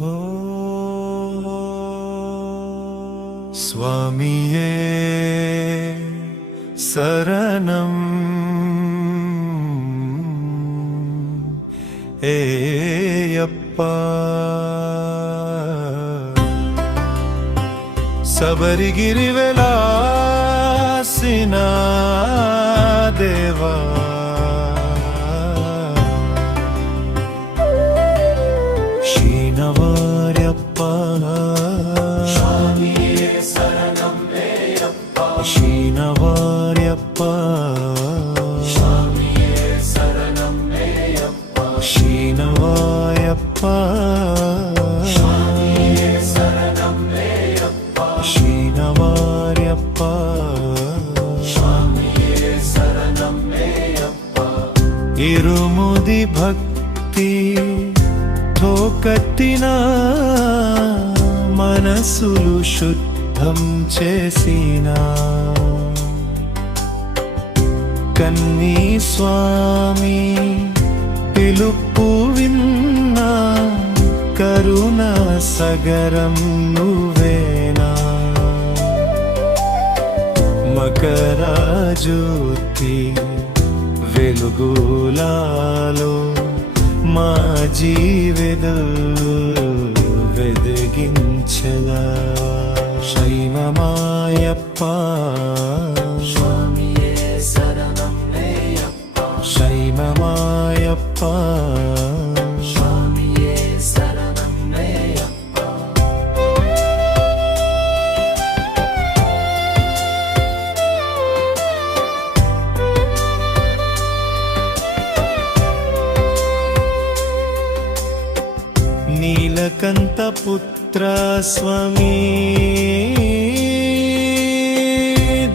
ఓ స్వామియే శరణం ఏయప్పా శబరిగిరి వెలాసిన దేవా శీనవార్యప్పా శీనవార్యప్పా శీనవాయప్పా శీనవార్యప్పా ఇరుముది భక్తి ఠోకట్టిన మనసులు శుద్ధం చేసిన కన్నీ స్వామి పిలుపు విన్నా కరుణ సగరం నువ్వేనా మకర జ్యోతి వెలుగులాలో మా జీవితం వెదిగించగా శైవమాయప్పా శైవమాయప్పా నీలకంఠ పుత్ర స్వామి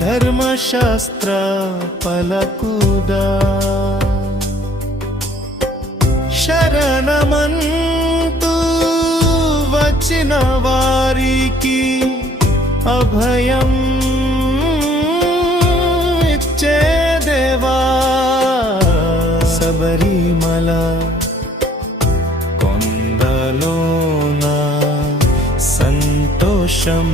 ధర్మశాస్త్ర పలకుదా శరణమంటూ వచ్చిన వారికి అభయం ఇచ్చే దేవా శబరిమల కొండలోన సంతోషం